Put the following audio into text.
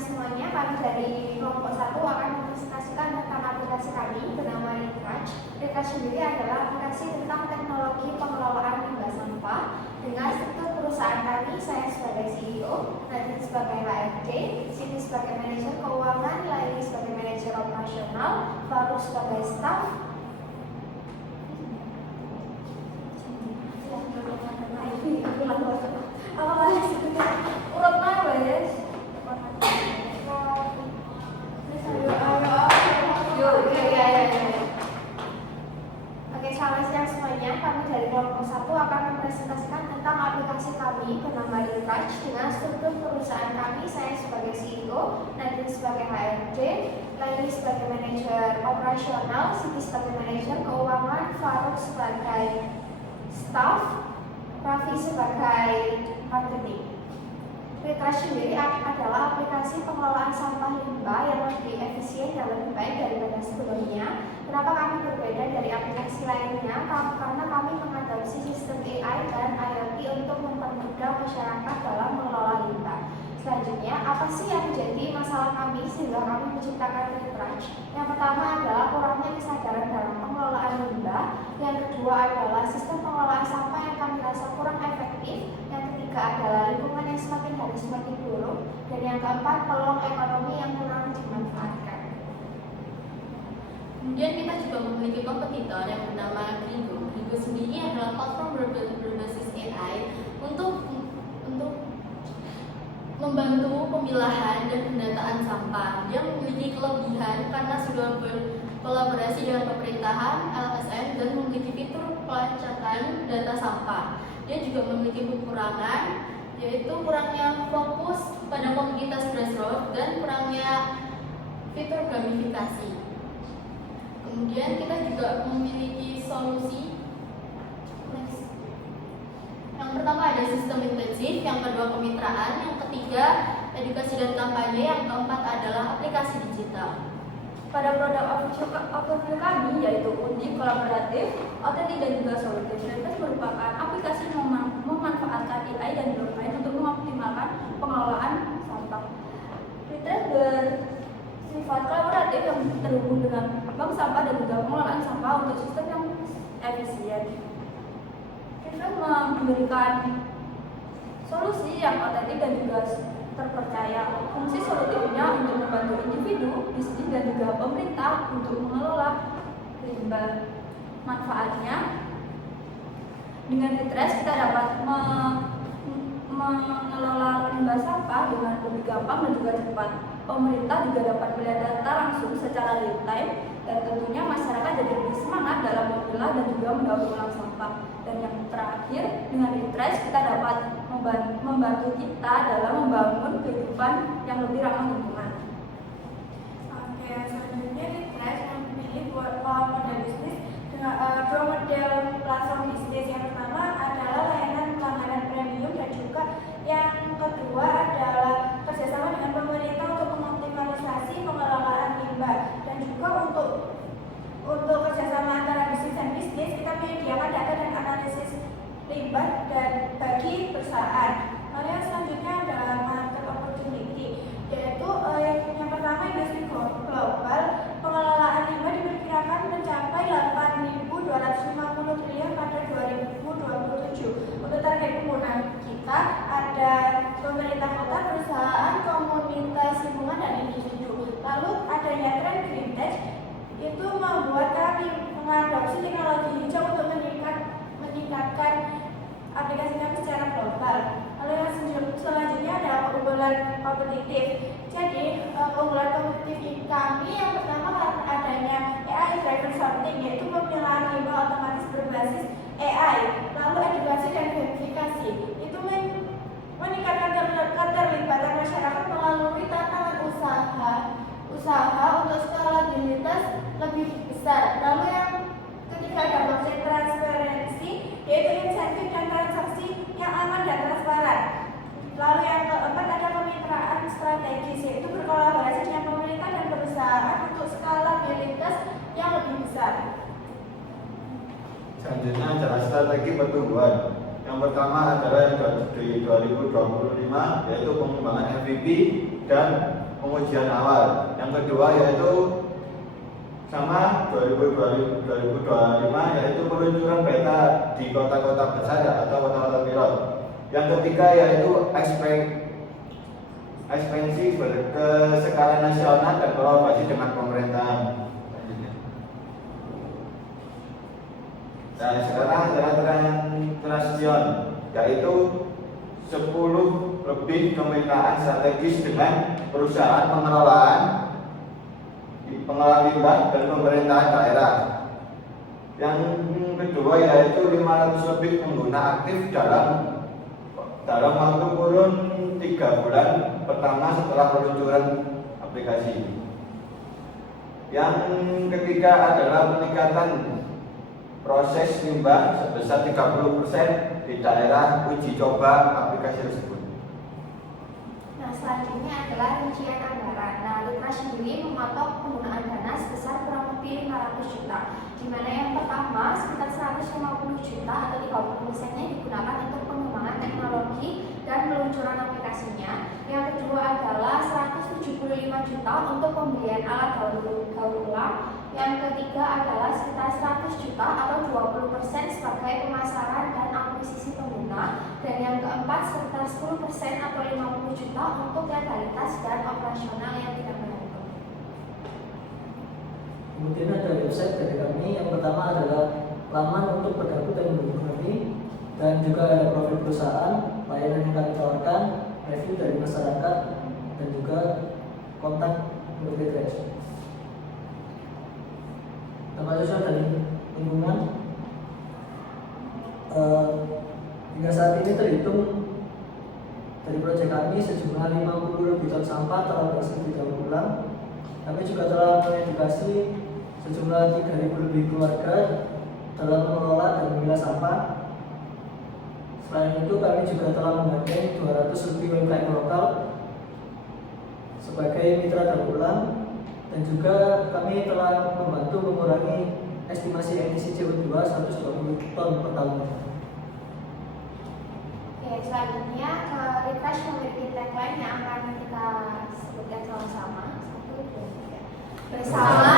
siang semuanya, kami dari kelompok 1 akan mempresentasikan tentang aplikasi kami bernama Recharge. Recharge sendiri adalah aplikasi tentang teknologi pengelolaan limbah sampah dengan struktur perusahaan kami, saya sebagai CEO, Nadine sebagai HRD, Siti sebagai manajer keuangan, Laili sebagai manajer operasional, Faruk sebagai staff. Oke, selamat siang semuanya. Kami dari kelompok 1 akan mempresentasikan tentang aplikasi kami bernama Recharge dengan struktur perusahaan kami, saya sebagai CEO, Nadine sebagai HRD, Laili sebagai manajer operasional, Siti sebagai manajer keuangan, Faruk sebagai staff, Raffi sebagai marketing. Recharge sendiri adalah aplikasi pengelolaan sampah limbah yang lebih efisien dan lebih baik daripada sebelumnya. Kenapa kami berbeda dari aplikasi lainnya? Karena kami mengadopsi sistem AI dan IoT untuk mempermudah masyarakat dalam mengelola limbah. Selanjutnya, apa sih yang menjadi masalah kami sehingga kami menciptakan Recharge? Yang pertama adalah kurangnya kesadaran dalam pengelolaan limbah. Yang kedua adalah sistem pengelolaan sampah yang kami rasa kurang efektif. Yang ketiga adalah lingkungan yang semakin hari semakin buruk. Dan yang keempat, peluang ekonomi yang kurang dimanfaatkan. Kemudian kita juga memiliki kompetitor yang bernama Grigo. Grigo sendiri adalah platform berbasis AI untuk membantu pemilahan dan pendataan sampah. Dia memiliki kelebihan karena sudah berkolaborasi dengan pemerintahan, LSM, dan memiliki fitur pelacakan data sampah. Dia juga memiliki kekurangan, yaitu kurangnya fokus pada komunitas grassroots dan kurangnya fitur gamifikasi. Kemudian kita juga memiliki solusi. Yang pertama ada sistem intensif, yang kedua kemitraan, yang ketiga edukasi dan kampanye, yang keempat adalah aplikasi digital. Pada produk overview kami yaitu unik, kolaboratif, otentik dan juga solutif. Recharge merupakan aplikasi yang memanfaatkan AI dan blockchain untuk mengoptimalkan pengelolaan sampah. Recharge bersifat kolaboratif yang terhubung dengan bank sampah dan juga pengelolaan sampah untuk sistem yang efisien. Recharge memberikan solusi yang otentik dan juga terpercaya. Fungsi solutifnya untuk membantu individu, bisnis dan juga pemerintah untuk mengelola limbah. Manfaatnya, dengan Recharge kita dapat mengelola limbah sampah dengan lebih gampang dan juga cepat. Pemerintah juga dapat melihat data langsung secara real time, dan tentunya masyarakat jadi lebih semangat dalam memilah dan juga mendaur ulang sampah. Dan yang terakhir, dengan Recharge kita dapat membantu kita dalam membangun kehidupan yang lebih ramah lingkungan. Oke, selanjutnya Recharge memilih dua model bisnis dengan dua model platform bisnis. Yang pertama adalah layanan pelanggaran premium dan juga yang kedua adalah kerjasama dengan pemerintah untuk mengoptimalisasi pengelolaan limbah. Dan juga untuk kerjasama antara bisnis dan bisnis, kita menyediakan data dan analisis limbah dan bagi perusahaan. Lalu yang selanjutnya adalah market opportunity, yaitu yang pertama industri global. Pengelolaan limbah diperkirakan mencapai 8.250 triliun pada 2027. Untuk target pengguna kita ada pemerintah kota, perusahaan, komunitas lingkungan dan individu. Lalu adanya tren green tech itu membuat kami mengadopsi teknologi hijau untuk meningkatkan aplikasi kami secara global. Lalu yang selanjutnya adalah keunggulan kompetitif. Jadi keunggulan kompetitif kami yang pertama karena adanya AI driver sorting, yaitu pemilahan limbah otomatis berbasis AI. Lalu edukasi dan verifikasi itu meningkatkan keterlibatan masyarakat melalui tantangan usaha untuk skalabilitas lebih besar. Lalu yang ketiga ada blockchain transparency, yaitu insentif dan transaksi yang aman dan transparan. Lalu yang keempat ada kemitraan strategis, yaitu berkolaborasi dengan pemerintah dan perusahaan untuk skalabilitas yang lebih besar. Selanjutnya adalah strategi pertumbuhan. Yang pertama adalah di 2025 yaitu pengembangan MVP dan pengujian awal. Yang kedua yaitu sama 2025 yaitu peluncuran beta di kota-kota besar atau kota-kota pilot. Yang ketiga yaitu ekspansi ke skala nasional dan kolaborasi dengan pemerintahan. Nah, sekarang adalah transition, yaitu 10 lebih kemitraan strategis dengan perusahaan pengelolaan limbah dan pemerintahan daerah. Yang kedua yaitu 500 lebih pengguna aktif dalam waktu kurun 3 bulan pertama setelah peluncuran aplikasi. Yang ketiga adalah peningkatan proses limbah sebesar 30% di daerah uji coba aplikasi tersebut. Nah, selanjutnya adalah rincian anggaran. Nah, Litra sendiri mematok penggunaan dana sebesar kurang lebih 500 juta, di mana yang pertama sekitar 150 juta atau 30%-nya digunakan untuk pengembangan teknologi dan peluncuran aplikasinya. Yang kedua adalah 175 juta untuk pembelian alat daur ulang. Yang ketiga adalah sekitar 100 juta atau 20% sebagai pemasaran dan akuisisi pengguna. Dan yang keempat sekitar 10% atau 50 juta untuk legalitas dan operasional yang tidak menentu. Kemudian ada website dari kami. Yang pertama adalah laman untuk bergabung dan mendukung kami, dan juga ada profil perusahaan, layanan yang kami tawarkan, review dari masyarakat, dan juga kontak untuk Literash. Tempat sosial dan lingkungan. Hingga saat ini terhitung dari proyek kami sejumlah 50 lebih ton sampah telah berhasil didaur ulang. Kami juga telah mengedukasi sejumlah 3.000 lebih keluarga dalam mengelola dan memilah sampah. Selain itu, kami juga telah menghargai 200 lebih UMKM lokal sebagai mitra daur ulang, dan juga kami telah membantu mengurangi estimasi emisi CO2 120 ton per tahun. Oke, selanjutnya Literash memiliki tagline yang akan kita sebutkan sama-sama. 1, 2, 3. Bersama